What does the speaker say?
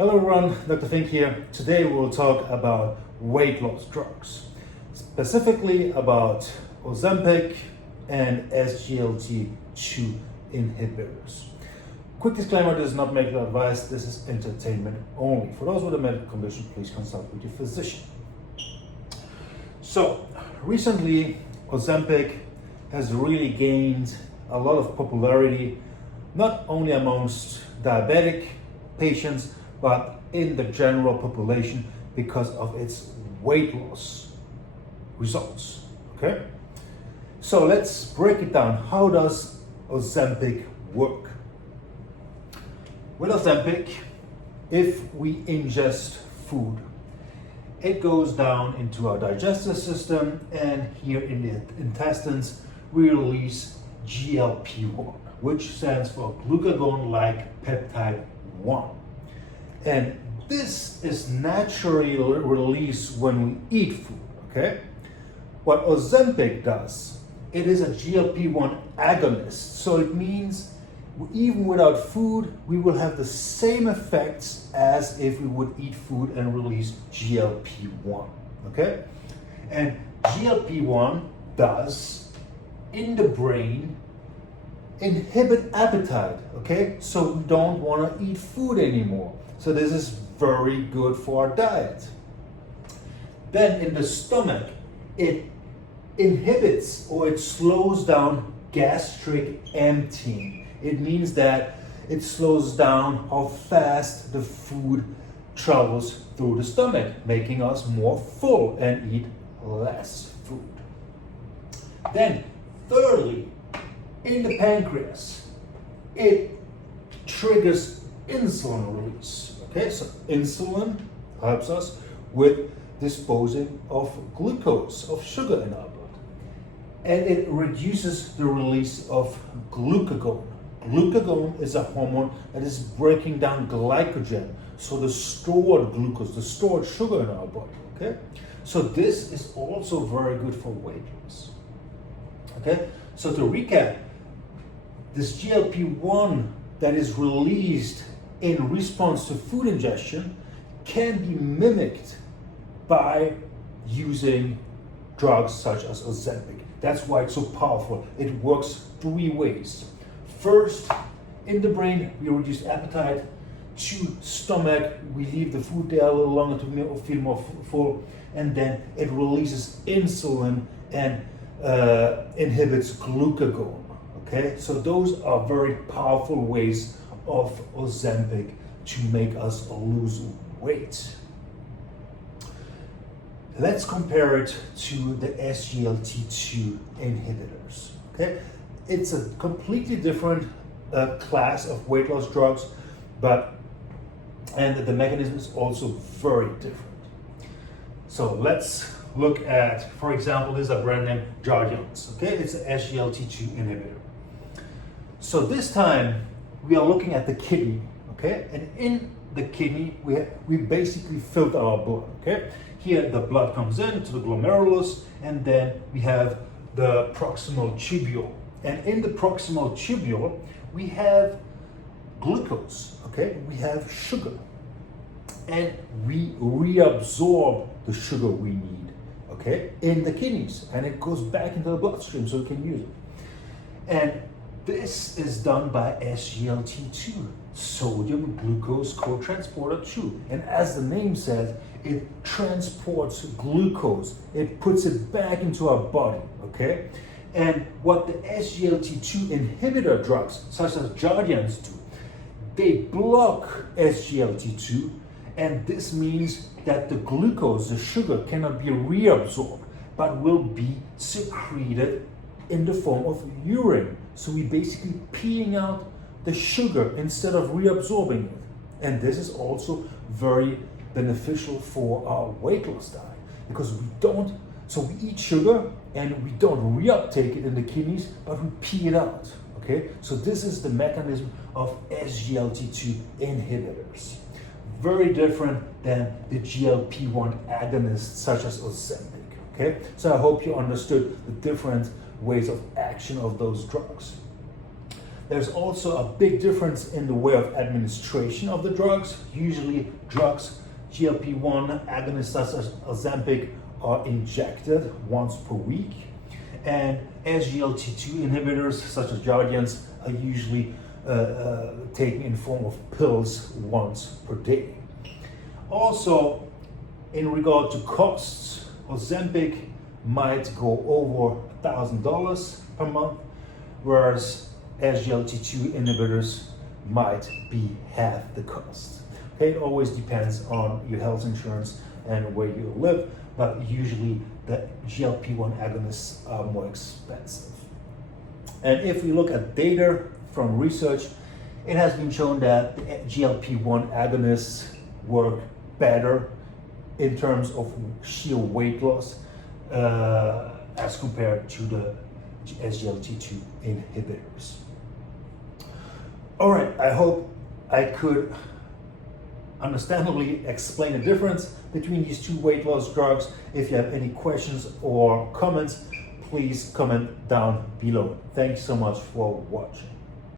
Hello everyone, Dr. Fink here. Today we'll talk about weight loss drugs, specifically about Ozempic and SGLT2 inhibitors. Quick disclaimer, this is not medical advice, this is entertainment only. For those with a medical condition, please consult with your physician. So, recently Ozempic has really gained a lot of popularity, not only amongst diabetic patients, but in the general population because of its weight loss results, okay? So let's break it down. How does Ozempic work? With Ozempic, if we ingest food, it goes down into our digestive system, and here in the intestines, we release GLP-1, which stands for glucagon-like peptide 1. And this is naturally released when we eat food, okay? What Ozempic does, it is a GLP-1 agonist. So it means even without food, we will have the same effects as if we would eat food and release GLP-1, okay? And GLP-1 does, in the brain, inhibit appetite, okay? So we don't want to eat food anymore. So this is very good for our diet. Then in the stomach, it inhibits or it slows down gastric emptying. It means that it slows down how fast the food travels through the stomach, making us more full and eat less food. Then thirdly, in the pancreas, it triggers insulin release. Okay, so insulin helps us with disposing of glucose, of sugar in our blood. And it reduces the release of glucagon. Glucagon is a hormone that is breaking down glycogen, so the stored glucose, the stored sugar in our body. Okay, so this is also very good for weight loss. Okay, so to recap, this GLP-1 that is released in response to food ingestion can be mimicked by using drugs such as Ozempic. That's why it's so powerful. It works three ways. First, in the brain, we reduce appetite. To stomach, we leave the food there a little longer to feel more full. And then it releases insulin and inhibits glucagon. Okay, so those are very powerful ways of Ozempic to make us lose weight. Let's compare it to the SGLT2 inhibitors. Okay, it's a completely different class of weight loss drugs, and the mechanism is also very different. So let's look at, for example, this is a brand name, Jardiance. Okay, it's an SGLT2 inhibitor. So this time we are looking at the kidney, okay? And in the kidney, we basically filter our blood, okay? Here the blood comes in to the glomerulus, and then we have the proximal tubule. And in the proximal tubule, we have glucose, okay? We have sugar. And we reabsorb the sugar we need, okay? In the kidneys, and it goes back into the bloodstream so we can use it. And this is done by SGLT2, sodium glucose cotransporter 2. And as the name says, it transports glucose. It puts it back into our body, okay? And what the SGLT2 inhibitor drugs, such as Jardiance, do, they block SGLT2, and this means that the glucose, the sugar, cannot be reabsorbed, but will be secreted in the form of urine. So we basically peeing out the sugar instead of reabsorbing it. And this is also very beneficial for our weight loss diet, because we eat sugar and we don't reuptake it in the kidneys, but we pee it out, okay? So this is the mechanism of SGLT2 inhibitors. Very different than the GLP-1 agonists such as Ozempic, okay? So I hope you understood the different ways of action of those drugs. There's also a big difference in the way of administration of the drugs. Usually drugs, GLP-1 agonists such as Ozempic, are injected once per week, and SGLT2 inhibitors such as Jardiance are usually taken in form of pills once per day. Also, in regard to costs, Ozempic might go over $1,000 per month, whereas SGLT2 inhibitors might be half the cost. Okay, it always depends on your health insurance and where you live, but usually the GLP-1 agonists are more expensive. And if we look at data from research, it has been shown that the GLP-1 agonists work better in terms of sheer weight loss as compared to the SGLT2 inhibitors. All right, I hope I could understandably explain the difference between these two weight loss drugs. If you have any questions or comments, please comment down below. Thanks so much for watching.